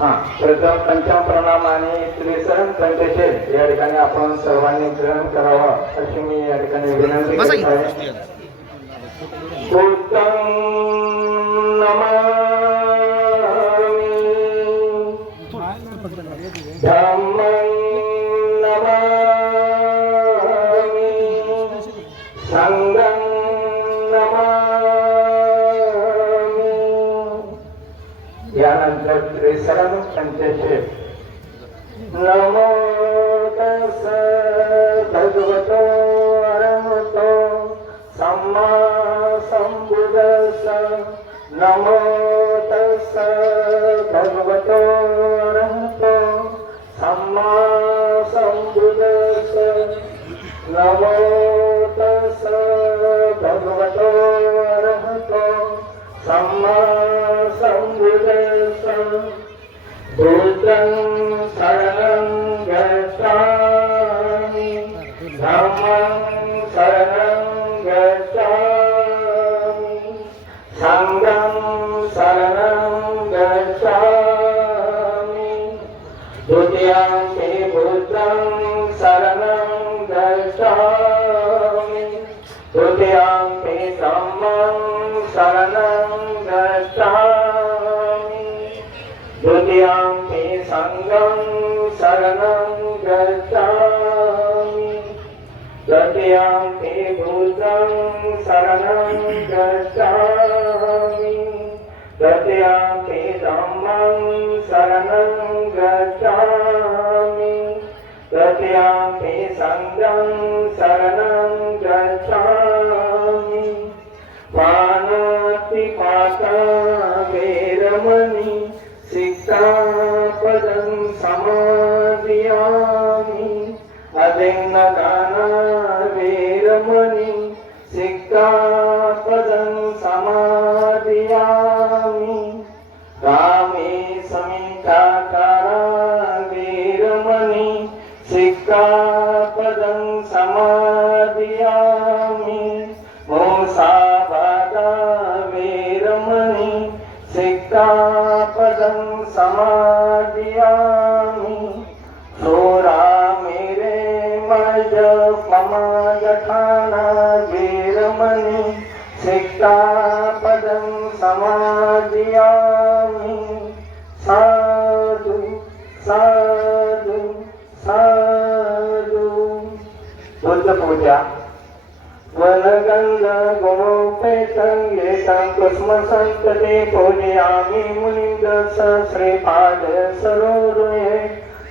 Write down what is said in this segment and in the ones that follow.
प्रथम पंचम प्रणाम आणि त्रिसरण पंचशील या ठिकाणी आपण सर्वांनी ग्रहण करावं अशी मी या ठिकाणी विनंती करत आहे. बुद्धं नमामि, धम्मं नमामि, संघं नमामि. यानंतर त्रिसरण पंचशील. नमो तस्स भगवतो अरहतो सम्मा संबुद्धस्स. नमो तस्स भगवतो अरहतो सम्मा संबुद्धस्स. नमो तस्स भगवतो अरहतो सम्मा संबुद्धस्स. बुद्धं शरणं गच्छामि, धम्मं शरणं गच्छामि, संघं शरणं गच्छामि. द्वितीयंपि बुद्धं शरणं गच्छामि, तृतीयंपि धम्मं शरणं गच्छामि, द्वितीयंपि संघं शरणं गच्छामि, तृतीयंपि बुद्धं शरणं गच्छामि, तृतीयंपि धम्मं शरणं गच्छामि, तृतीयंपि संघं शरणं गच्छामि. पानातिपाता वेरमणि सिक्खापदं समादियामि. अदिन्नदाना वेरमणि सिक्खापदं समादियामि. कामे समिताकारा वेरमणि सिक्खापदं समादियामि. मोसावादा वेरमणि सिक्खापदं समादियामि. सोरा मेरे मज ममागठाना वेरमणि सिक्खापदं समादियामि. साधु साधु साधु. बुद्ध पूजा. वनगंध गुणोपेतं येतं कुस्मसन्तते पूजयामि. मुनिन्दस श्रीपाद सरोरुहे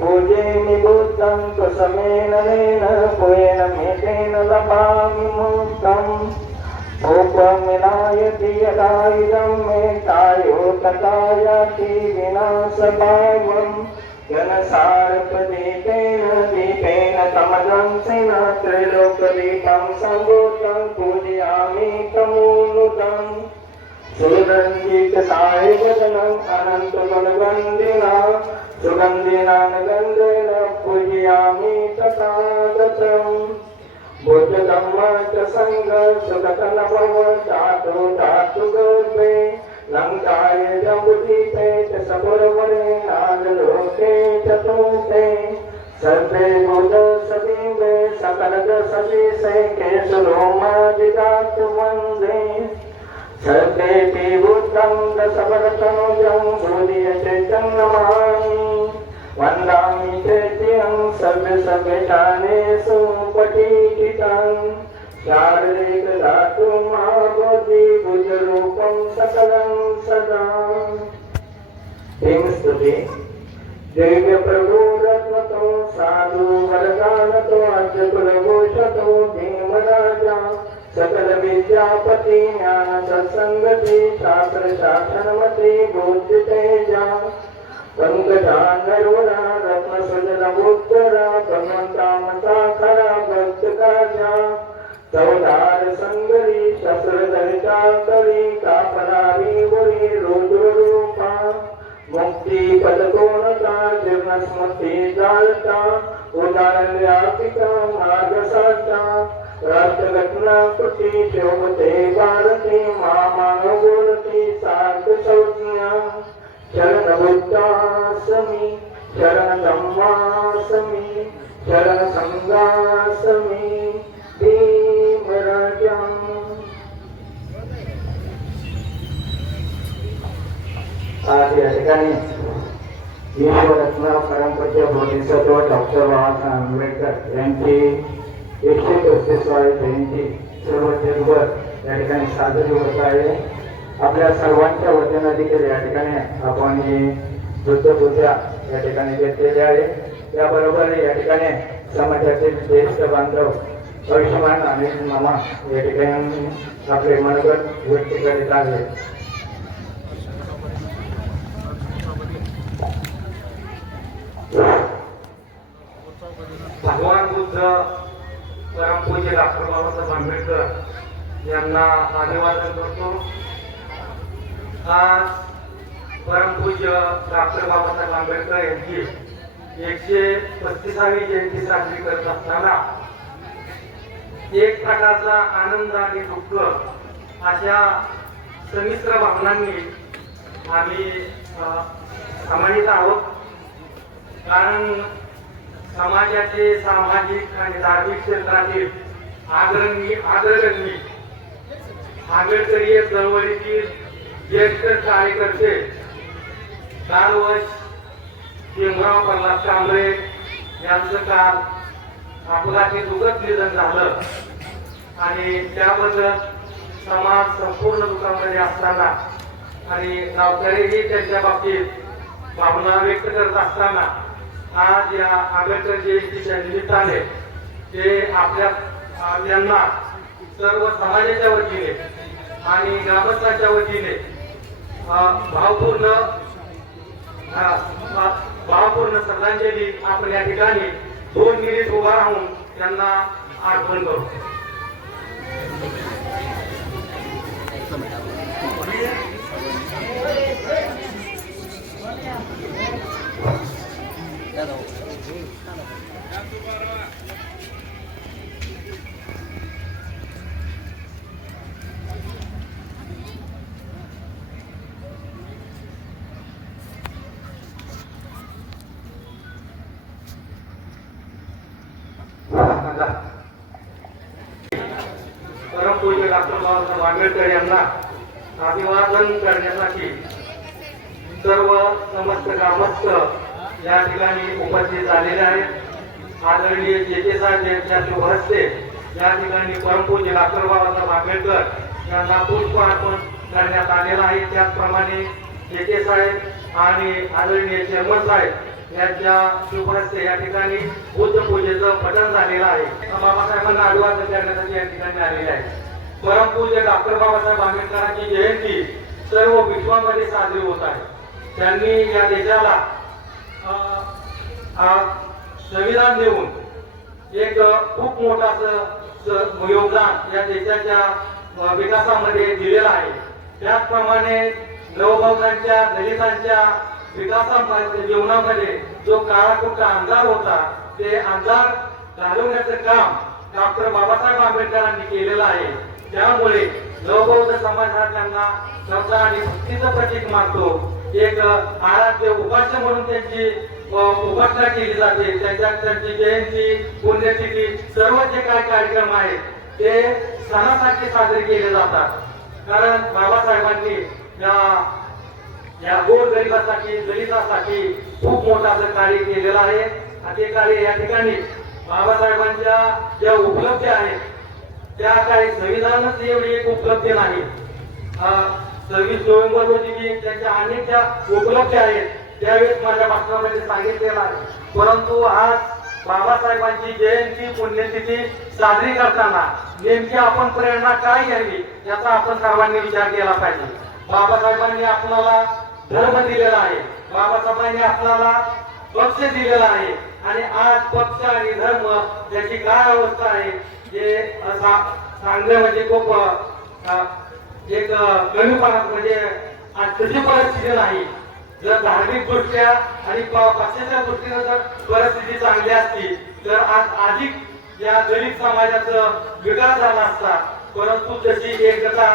पूजयामि. बुद्धं कुसुमेन नेन पूयेन मेतेन लभामि मुक्तम्. उपमिलायति यदा इदं मे कायो तथा याति विनाशभावम्. जनसारपदीपेन दीपेन तमदंसेन त्रैलोक्यदीपं सम्भूतं पूजयामि तमोनुदम्. सुगन्धितसायवदनम् अनन्तगुणवन्दिना सुगन्धिनां गन्धेन पूजयामि तथागतम्. बुद्धधम्म च संघ सुगतनभव धातु धातु गर्भे लङ्काय जम्बुदीपे च सपुरवने नागलोके चतुर्थे. सर्वे बुध सदीवे सकलद सदीसे केशरोमादिदातु वन्दे. सर्वेपि बुद्धं दशवरतनुजं बोधयते चं नमामि. वन्दामि चैत्यं सर्वेषानेषु पठितं. शारीरिकधातु महाबोधि भुजरूपं सकलं सदा. स्तुति. दिव्य प्रभु रत्नतो साधु वरदानतो अद्य कुलभूषतो धीमराजा सकल विद्यापति ज्ञान सत्संगति शास्त्र शासनमति बुद्धि तेजा. पंकजानरुणा रत्न सुजन उत्तरा भगवंता खरा भक्त काजा. चौदार संगरी शस्त्रधरिता करी कापनारी वरी रुद्र रूपा. मुक्ती पदकोनता जीर्ण स्मृती जाळता उदाहरण व्यापिका मार्ग साचा. राष्ट्रघटना कृती शोभते भारती मामा बोलती सार्थ संज्ञा. शरण बुद्धासमी शरण धम्मासमी शरण संघासमी भीमराजं। आज या ठिकाणी विश्वरत्न परमपूज्य बोधिसत्व डॉक्टर बाबासाहेब आंबेडकर यांची 135वी जयंती सर्व जगभर या ठिकाणी साजरी होत आहे। आपल्या सर्वांच्या वतीनं देखील या ठिकाणी आपण ही बुद्धपूजा या ठिकाणी घेतलेली आहे। त्याबरोबर या ठिकाणी समाजातील ज्येष्ठ बांधव आयुष्यमान अनिल मामा या ठिकाणी आपले मनोगत व्यक्त करीत आहेत। भगवान बुद्ध परमपूज्य डॉक्टर बाबासाहेब आंबेडकर यांना अभिवादन करतो। आज परमपूज्य डॉक्टर बाबासाहेब आंबेडकर यांची 135वी जयंती साजरी करत असताना एक प्रकारचा आनंद आणि दुःख अशा संमिश्र भावनांनी आम्ही समाहित आहोत। कारण समाजाचे सामाजिक आणि धार्मिक क्षेत्रातील अग्रगण्य आंबेडकरी चळवळीतील ज्येष्ठ कार्यकर्ते कालवश भीमराव प्रल्हाद कांबळे यांचं काल अपघाती दुःखद निधन झालं आणि त्याबद्दल समाज संपूर्ण दुःखामध्ये असताना आणि गावकरीही त्यांच्या बाबतीत भावना व्यक्त करत असताना आज या आंबेडकर जयंतीच्या निमित्ताने ते त्यांना सर्व समाजाच्या वतीने आणि ग्रामस्थांच्या वतीने भावपूर्ण श्रद्धांजली आपण या ठिकाणी 2 मिनिट उभा राहून त्यांना अर्पण करू। परमपूज्य डॉक्टर बाबासाहेब आंबेडकर यांना अभिवादन करण्यासाठी सर्व समस्त ग्रामस्थ या ठिकाणी उपस्थित झालेले आहेत। आदरणीय जेके साहेब यांच्या शुभ हस्ते या ठिकाणी परमपूज्य डॉक्टर बाबासाहेब आंबेडकर यांना पुष्प अर्पण करण्यात आलेला आहे। त्याचप्रमाणे जेके साहेब आणि आदरणीय चेअरमन साहेब यांच्या शुभ हस्ते या ठिकाणी बुद्ध पूजेचं पठण झालेलं आहे। बाबासाहेबांना अभिवादन करण्यासाठी या ठिकाणी आलेले आहे। परमपूज्य डॉक्टर बाबासाहेब आंबेडकरांची जयंती सर्व विश्वामध्ये साजरी होत आहे। त्यांनी या देशाला संविधान देऊन एक खूप मोठं योगदान या देशाच्या विकासामध्ये दिलेलं आहे। त्याचप्रमाणे नवभावनांच्या दलितांच्या विकासामध्ये जीवनामध्ये जो काळाकुट्ट अंधार होता ते अंधार घालवण्याचं काम डॉक्टर बाबासाहेब आंबेडकरांनी केलेलं आहे। त्यामुळे नवबौद्ध समाज हा त्यांना श्रद्धा आणि भक्तीचं प्रतीक मानतो। एक आराध्य उपास्य म्हणून त्यांची उपासना केली जाते। त्यांची जयंती पुण्यतिथी सर्व जे काही कार्यक्रम आहेत ते सणासाठी साजरे केले जातात। कारण बाबासाहेबांनी या गोरगरिबासाठी दलितासाठी खूप मोठं असं कार्य केलेलं आहे। आणि ते कार्य या ठिकाणी बाबासाहेबांच्या ज्या उपलब्धी आहेत त्या काही संविधानात एवढी एक उपलब्धी नाही। 26 नोव्हेंबर रोजी त्यांच्या अनेक ज्या उपलब्धी आहेत त्यावेळेस माझ्या भाषणामध्ये सांगितलेलं आहे। परंतु आज बाबासाहेबांची जयंती पुण्यतिथी साजरी करताना नेमकी आपण प्रेरणा काय घ्यावी याचा आपण सर्वांनी विचार केला पाहिजे। बाबासाहेबांनी आपल्याला धर्म दिलेला आहे, बाबासाहेबांनी आपल्याला पक्ष दिलेला आहे आणि आज पक्ष आणि धर्म याची काय अवस्था आहे हे सांगणे म्हणजे खूप एक कमीपणा म्हणजे आज तशी परिस्थिती नाही। जर धार्मिक दृष्ट्या आणि पक्षाच्या दृष्टीने जर परिस्थिती चांगली असती तर आज अधिक या दलित समाजाचा विकास झाला असता। परंतु तशी एकता,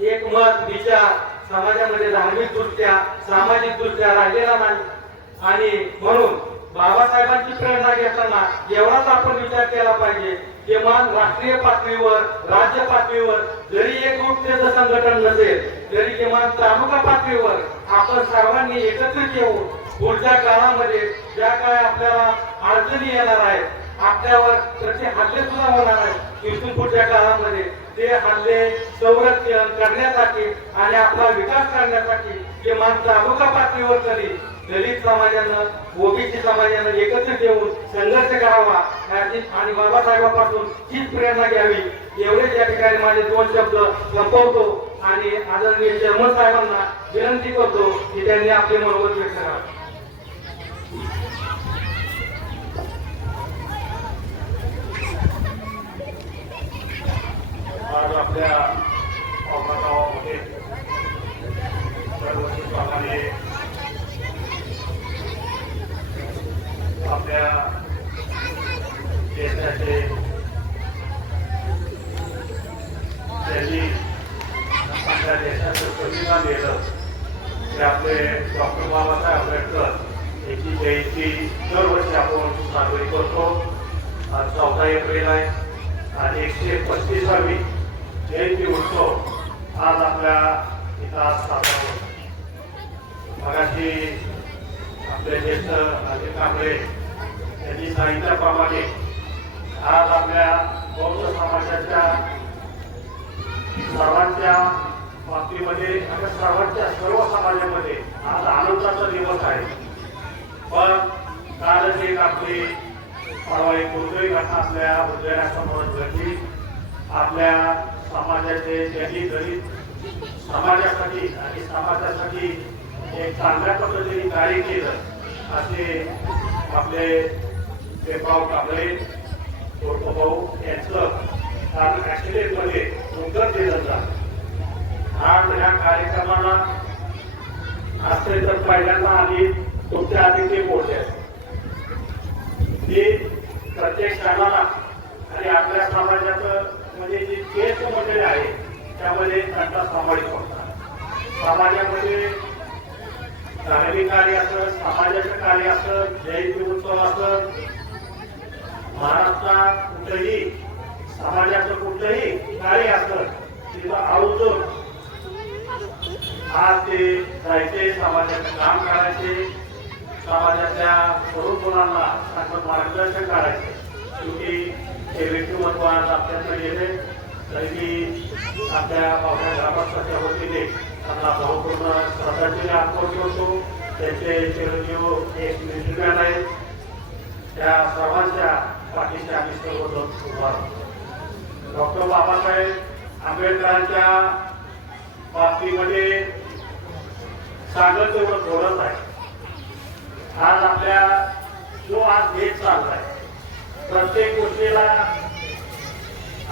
एकमत, विचार समाजामध्ये धार्मिक दृष्ट्या सामाजिक दृष्ट्या राहिलेला नाही. आणि म्हणून बाबासाहेबांची प्रेरणा घेताना एवढाच आपण विचार केला पाहिजे, किमान राष्ट्रीय पातळीवर राज्य पातळीवर जरी एक ग्रुपचे संघटन नसेल तरी किमान तालुका पातळीवर आपण सर्वांनी एकत्रित येऊन पुढच्या काळामध्ये ज्या काय आपल्याला अडचणी येणार आहेत, आपल्यावर त्याचे हल्ले सुद्धा होणार आहेत, इथून पुढच्या काळामध्ये ते हल्ले संरक्षण करण्यासाठी आणि आपला विकास करण्यासाठी किमान तालुका पातळीवर तरी दलित समाजानं ओबीसी समाजानं एकत्रित येऊन संघर्ष करावा आणि बाबासाहेबांपासून हीच प्रेरणा घ्यावी. एवढेच या ठिकाणी माझे 2 शब्द संपवतो आणि आदरणीय चेअरमन साहेबांना विनंती करतो की त्यांनी आपले मनोगत व्यक्त करावे. आज आपल्या गावामध्ये दरवर्षीप्रमाणे आपल्या देशाचे त्यांनी आपल्या देशाचं संविधान दिलं ते आपले डॉक्टर बाबासाहेब आंबेडकर यांची जयंती दरवर्षी आपण साजरी करतो. आज 14 एप्रिल आहे आणि 135वी जयंती उत्सव आज आपल्या इथं आज साजरा होतो. मगाशी आपले ज्येष्ठ अजित कांबळे यांनी सांगितल्याप्रमाणे आज आपल्या बौद्ध समाजाच्या सर्वांच्या बाबतीमध्ये आणि सर्व समाजामध्ये आज आनंदाचा दिवस आहे. पण कालच एक आपली परवा एक दुर्दैवी घटना आपल्या उद्यानासमोर घडली. आपल्या समाजाचे ज्यांनी दलित समाजासाठी आणि समाजासाठी एक चांगल्या पद्धतीने कार्य केलं असे आपले पेपाव कांबळे भाऊ यांचं काल ऍक्सिडेंटमध्ये उद्गत दिलं जातं. आज ह्या कार्यक्रमाला असते तर पहिल्यांदा आधी तुमच्या आधी ते बोलले ते प्रत्येक सणाला आणि आपल्या समाजाचं म्हणजे जी ज्येष्ठ मंडळी आहे त्यामध्ये त्यांचा समावेश होता. समाजामध्ये धार्मिक कार्य असं, समाजाचं कार्य असं, जयंती उत्सव असं, महाराष्ट्रात कुठलंही समाजाचं कुठलंही कार्य असं तिथं आवर्जून आज ते जायचे, समाजाचं काम करायचे, समाजाच्या तरुण मुलांना चांगलं मार्गदर्शन करायचे. शेवटी हे व्यक्तिमत्व आज आपल्याकडे येते तरी आपल्या पावण्या ग्रामस्थांच्या वतीने त्यांना भावपूर्ण श्रद्धांजली अर्पण करतो. त्यांचे चिरंजीव एक मिलिटरीमॅन आहेत, त्या सर्वांच्या पाठीशी आम्ही सर्वजण उभा राहतो. डॉक्टर बाबासाहेब आंबेडकरांच्या बाबतीमध्ये सांगत तेवढं थोडंच आहे. आज आपल्या जो आज देश चाललाय प्रत्येक गोष्टीला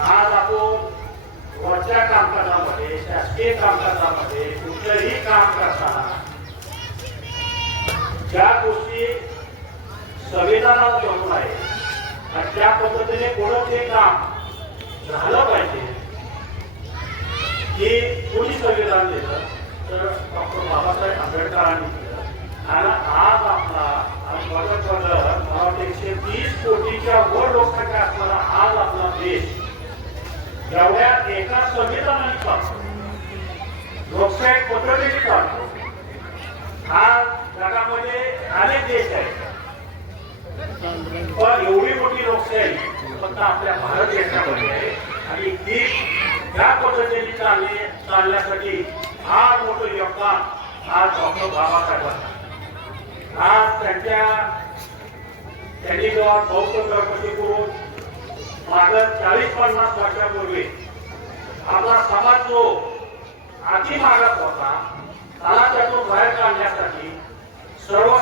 आज आपण वरच्या कामकाजामध्ये, शासकीय कामकाजामध्ये कुठलंही काम करताना ज्या गोष्टी संविधानात घेऊन आहे आणि त्या पद्धतीने कोणतं ते काम झालं पाहिजे की कोणी संविधान दिलं तर डॉक्टर बाबासाहेब आंबेडकरांनी दिलं. आणि आज आपला बघत मला वाटतं 130 कोटीच्या वर लोकसंख्या असणारा आज आपला देश एवढ्या एका संविधानाने चालतो, लोकशाही पद्धतीने चालतो. आज जगामध्ये अनेक देश आहेत पण एवढी मोठी लोकशाही फक्त आपल्या भारत देशामध्ये आहे आणि ती या पद्धतीने चालण्यासाठी फार मोठं योगदान आज डॉक्टर बाबासाहेबांना. आज त्यांनी जेव्हा बौद्ध चळवळी करून मागं 40-50 वर्षापूर्वी आपला समाज जो अति मागास होता त्याला त्यातून बाहेर काढण्यासाठी सर्व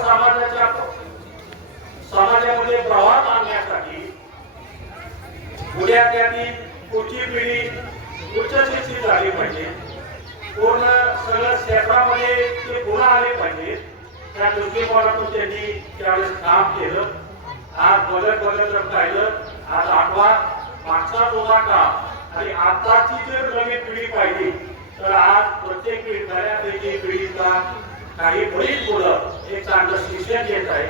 समाजामध्ये प्रवाह आणण्यासाठी उद्या त्यातील पुढची पिढी उच्च शिक्षित झाली पाहिजे, पूर्ण सगळं क्षेत्रामध्ये ते पुन्हा आले पाहिजे. त्या दृष्टिकोनातून त्यांनी त्यावेळेस काम केलं. आज बदल जर पाहिलं आज आठवा मागचा जुना काळ आणि आताची जर नवी पिढी पाहिली तर आज प्रत्येक बऱ्यापैकी पिढीचा काही बरीच मुलं एक चांगलं शिक्षण घेत आहे,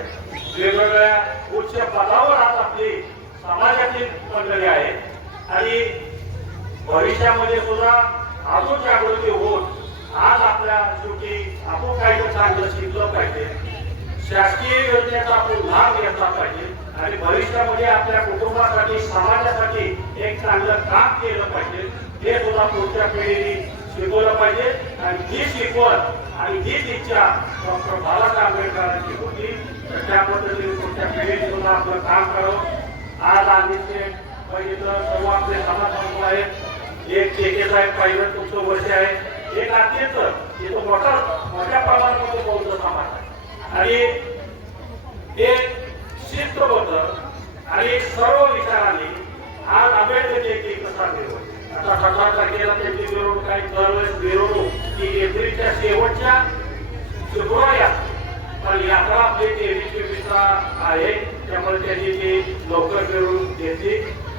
वेगवेगळ्या उच्च पदावर आज आपली समाजातील मंडळी आहे आणि भविष्यामध्ये सुद्धा अजून जागृती होत आज आपल्या शेवटी आपण काही चांगलं शिकलं पाहिजे, शासकीय योजनेचा आपण लाभ घेतला पाहिजे आणि भविष्यामध्ये आपल्या कुटुंबासाठी समाजासाठी एक चांगलं काम केलं पाहिजे हे सुद्धा पुढच्या पिढीने शिकवलं पाहिजे आणि ही शिकवण आणि हीच इच्छा डॉक्टर बाबासाहेब आंबेडकरांची होती. तर त्या पद्धतीने पुढच्या पिढीने सुद्धा आपलं काम करावं. आज आम्ही बघितलं सर्व आपले समाज बांधव आहेत, एक ठेके साहेब पाहिलं तुमचं वर्ष आहे, एक अत्यंत इथं मोठ्या प्रमाणामध्ये बौद्ध समाज आहे आणि एक शिस्तबद्ध आणि सर्व विचारांनी आज आंबेडकर जयंती कसा मिळवली. आता 17 तारखेला त्यांची मिरवणूक आहे, दरवेळेस मिरवणूक ही एप्रिलच्या शेवटच्या शुक्रवारी पण यात्रा आपली 23-24 आहे, त्यामुळे त्यांनी ती लवकर मिरवणूक घेतली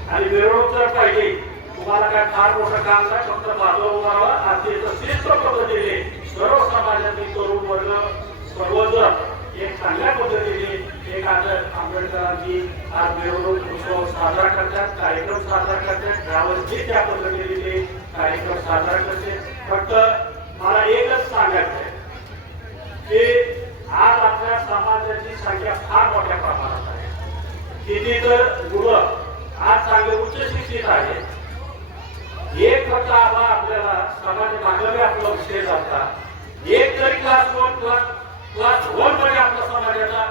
आणि मिरवणूक जर पाहिजे तुम्हाला काय फार मोठं काम नाही, फक्त बाजूला उभारावा अत्यंत शिस्त पद्धतीने सर्व समाजातील तरुण वर्ग सर्वजण एक चांगल्या पद्धतीने एक आज आंबेडकरांची आज मिरवणूक उत्सव साजरा करतात, कार्यक्रम साजरा करतात, यावर्षी त्या पद्धतीने ते कार्यक्रम साजरा करते. फक्त मला एकच सांगायचं आहे की आज आपल्या समाजाची संख्या फार मोठ्या प्रमाणात आहे. किती तर मुलं आज चांगले उच्च शिक्षित आहेत. एक फक्त आपल्याला समाज मागवे आपला विषय जाता एक तरी क्लास 1 मध्ये आपल्या समाजाचा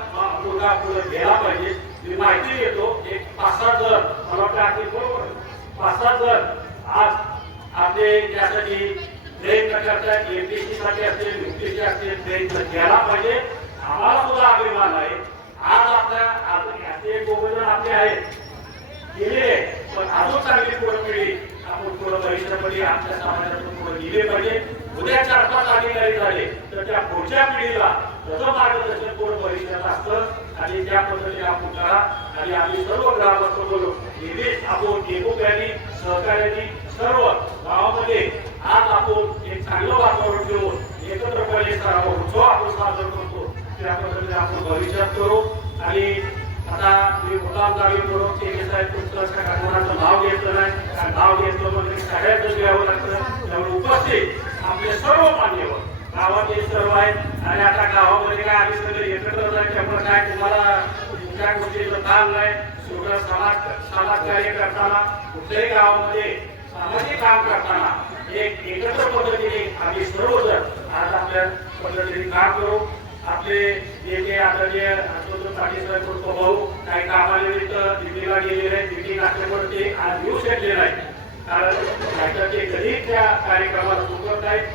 मुलगा पुढे गेला पाहिजे. मी माहिती देतो, एक 5-7 जण मला वाटतं आधी बरोबर 5-7 जण आज आपले त्यासाठी प्रयत्न करतात. एमपीसी साठी असेल, यूपीसी असेल, प्रयत्न केला पाहिजे. आम्हाला सुद्धा अभिमान आहे. आज आपल्या गोबजन आपले आहेत गेले, पण अजून चांगली पुढे पिढी आपण पुढे भविष्यामध्ये आपल्या समाजातून पुढे गेले पाहिजे. उद्या 4-5 अधिकारी झाले तर त्या पुढच्या पिढीला त्याचं मार्गदर्शन पुढे भविष्यात असतं आणि त्या पद्धतीने आपण करा. आणि आम्ही सर्व ग्रामस्थ बोलून नेहमीच आपण एकोप्याने सहकार्याने सर्व गावामध्ये आज आपण एक चांगलं वातावरण घेऊन एकत्रपणे उत्सव आपण साजरा करतो, त्या पद्धतीने आपण भविष्यात करू. आणि आता मी मुद्दाम जागे करून ते साहेब तुमचं कोणाचं नाव घेतलं नाही, नाव घेतलं म्हणजे सगळ्याच घ्यावं लागतं. त्यामुळे उपस्थित आपले सर्व मान्यवर गावातले सर्व आहेत आणि आता गावामध्ये काय आम्ही सगळे एकत्र जाईल, त्यामुळे काय तुम्हाला तुमच्या गोष्टीचं काम नाही. सगळं समाजकार्य करताना कुठल्याही गावामध्ये सामाजिक काम करताना एक एकत्र पद्धतीने आम्ही सर्वजण आज आपल्या पद्धतीने काम करू. आपले नेते आदरणीय पाटील साहेब भाऊ काही कामानिमित्त दिल्लीला गेलेले आहेत, दिल्ली असल्यामुळे ते आज येऊ शकले नाही, कारण ते कधी त्या कार्यक्रमाला चुकत नाहीत.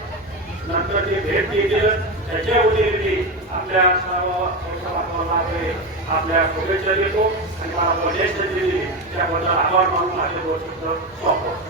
नंतर ते भेट देतील त्याच्या उद्देशाने आपल्या सर्व आपल्या शुभेच्छा देतो आणि मला बरेच दिली त्याबद्दल आभार मानून माझे दोन शब्द सोपवतो.